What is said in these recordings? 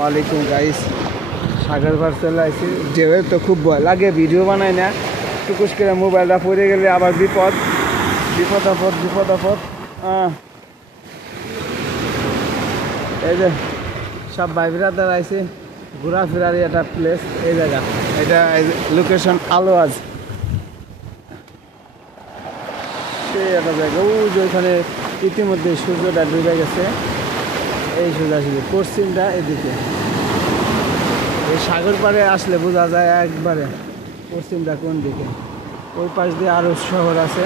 আসসালামু গাইস, সাগর পার চলে আসছি। ঢেউয়ের তো খুব ভয় লাগে, ভিডিও বানাই না, টুকুস করে মোবাইলটা পড়ে গেলে আবার বিপদ বিপদ আপদ বিপদ আপদ। এই যে সব ভাই বিরাদার আইছে, ঘোরাফেরার একটা প্লেস এই জায়গা, এটা লোকেশন আলোয়াজ, সেই একটা জায়গা। ওই যে ওইখানে ইতিমধ্যে সূর্যটা ডুবে গেছে, এই সোজাসুজি পশ্চিমটা এদিকে। এই সাগর পাড়ে আসলে বোঝা যায় একবারে পশ্চিমটা কোন দিকে। ওই পাশ দিয়ে আরও শহর আছে,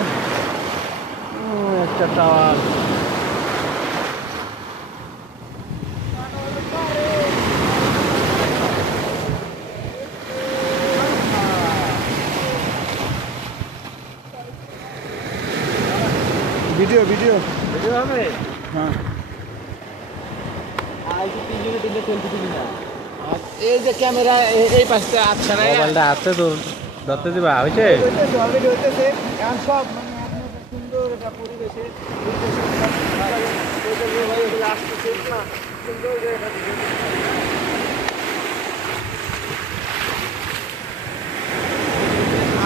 একটা টাওয়ার। ভিডিও ভিডিও ভিডিও হবে। হ্যাঁ, এই যে ক্যামেরা এই পাশে আচ্ছা না, মোবাইলটা হাতে ধরতে দিবা হয়েছে অলরেডি হইতেছে। এখন সব মানে আপনার সুন্দর একটা পরিবেশে আসতেছে না, সুন্দর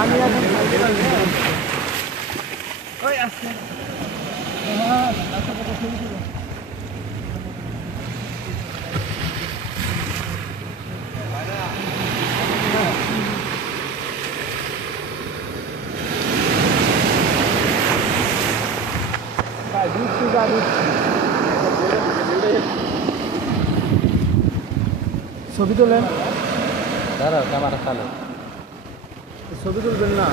আমি এখন ওই আসছে। ছবি তোলেন, দাঁড়াও ক্যামেরা চালু। ছবি তুলবেন না।